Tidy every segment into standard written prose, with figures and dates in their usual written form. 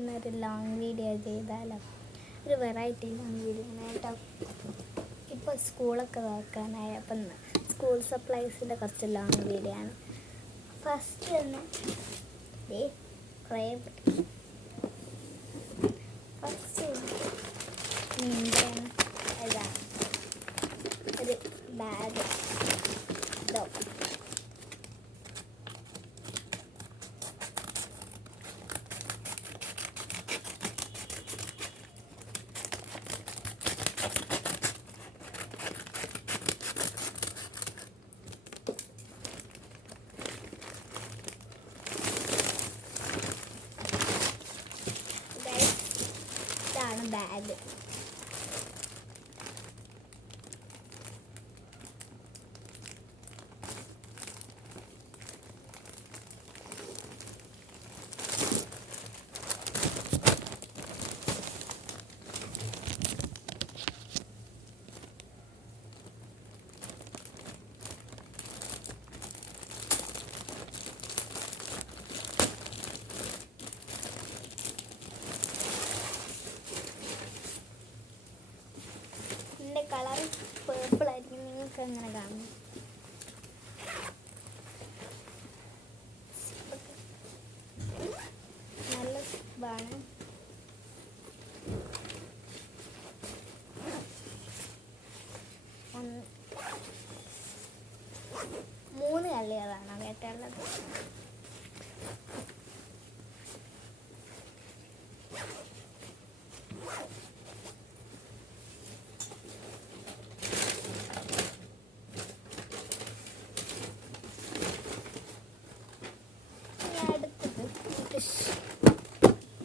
ഇന്നൊരു long video ചെയ്താലോ? ഒരു വെറൈറ്റി ലോങ് വീഡിയോ ആണ് കേട്ടോ. ഇപ്പോൾ സ്കൂളൊക്കെ തുറക്കാനായി, അപ്പം സ്കൂൾ സപ്ലൈസിൻ്റെ കുറച്ച് ലോങ് വീഡിയോ ആണ്. ഫസ്റ്റ് തന്നെ ഫസ്റ്റ് ഇതാണ് ഒരു ബാഗ്. ഇതോ ഇതാണ് ബാഗ്. കളർ പേർപ്പിൾ ആയിരിക്കും, നിങ്ങൾക്ക് എങ്ങനെ കാണും? നല്ല സുഖമാണ്. മൂന്ന് കളികളാണ് കേട്ടുള്ളത്.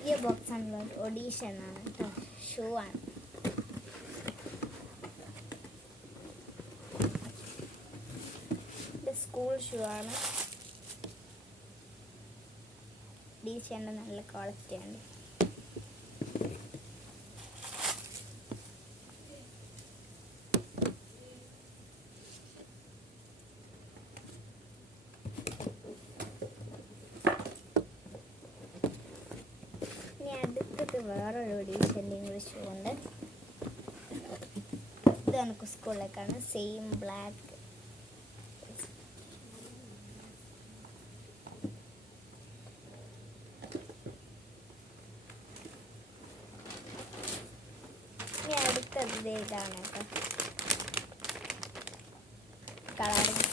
ഈ ബോക്സ് ആണല്ലോ, ഒഡീഷൻ ആണ് കേട്ടോ, ഷൂ ആണ്. ഇത് സ്കൂൾ ഷൂ ആണ്. ഒഡീഷൻ്റെ നല്ല ക്വാളിറ്റി ആണ്. വേറൊരു ഒഡീഷൻ്റെ ഇംഗ്ലീഷ് ഷൂ ഉണ്ട്. ഇത് എനിക്ക് സ്കൂളിലേക്കാണ്, സെയിം ബ്ലാക്ക്. ഇനി അടുത്തത് ഇതാണ് കേട്ടോ, കളറിങ്.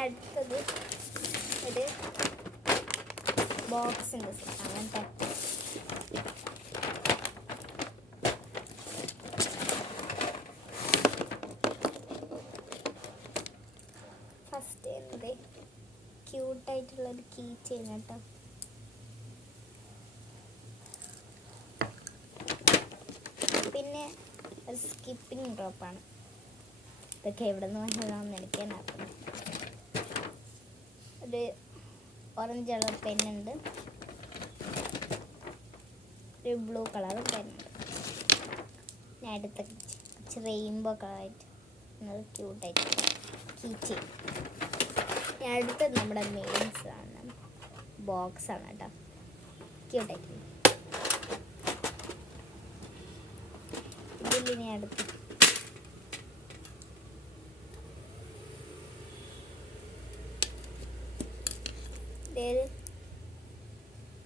അടുത്തത് ഒരു ബോക്സിൻ്റെ സെറ്റാണ് കേട്ടോ. ഫസ്റ്റ് എന്നത് ക്യൂട്ടായിട്ടുള്ളൊരു കീ ചെയിൻ കേട്ടോ. പിന്നെ ഒരു സ്കിപ്പിംഗ് ഡ്രോപ്പാണ്. ഇതൊക്കെ എവിടെ നിന്ന് വാങ്ങിയതാണെന്ന് എനിക്ക് തന്നെ അറിയാം. ഒരു ഓറഞ്ച് കളർ പെന്നുണ്ട്, ഒരു ബ്ലൂ കളർ പെന്നുണ്ട്. ഞാൻ അടുത്ത റെയിൻബോ കളറായിട്ട് നല്ല ക്യൂട്ടായിട്ട് കീ ചെയിൻ. ഞാൻ അടുത്തത് നമ്മുടെ മെയിൻ സാധനം ബോക്സാണ് കേട്ടോ, ക്യൂട്ടായിട്ട്. ഇതിൽ ഞാൻ അടുത്ത്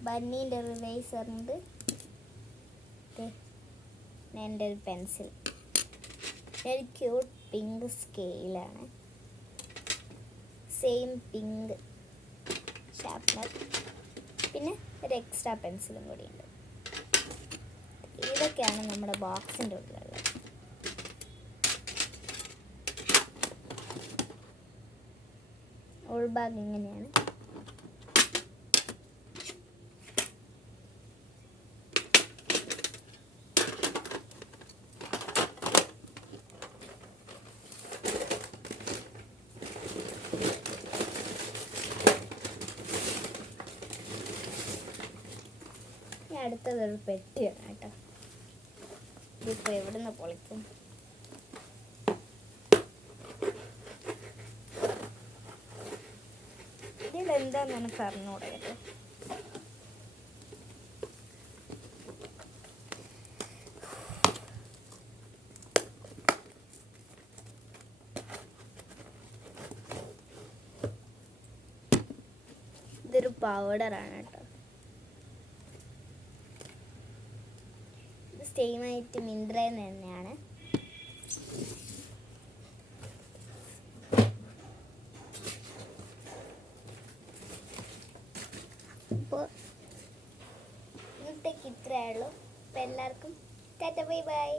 ബന്നീൻ്റെ റിവൈസറുണ്ട്. എൻ്റെ ഒരു പെൻസിൽ, ഒരു ക്യൂട്ട് പിങ്ക് സ്കെയിലാണ്, സെയിം പിങ്ക് ഷാർപ്നർ. പിന്നെ ഒരു എക്സ്ട്രാ പെൻസിലും കൂടിയുണ്ട്. ഇതൊക്കെയാണ് നമ്മുടെ ബോക്സിൻ്റെ ഉള്ളിലുള്ളത്. ഉൾഭാഗം ഇങ്ങനെയാണ്. അടുത്തതൊരു പെട്ടിയാണ് കേട്ടോ. ഇതിപ്പോൾ എവിടുന്ന് പൊളിക്കും? ഇതിലെന്താന്ന് എനിക്ക് അറിഞ്ഞൂടെ കേട്ടോ. ഇതൊരു പൗഡറാണ് കേട്ടോ. സെയിമായിട്ട് മിന്ത്രയിൽ തന്നെയാണ്. അപ്പോൾ ഇന്നത്തേക്ക് ഇത്രയേ ഉള്ളൂ. അപ്പോൾ എല്ലാവർക്കും ടാറ്റ ബൈ ബൈ.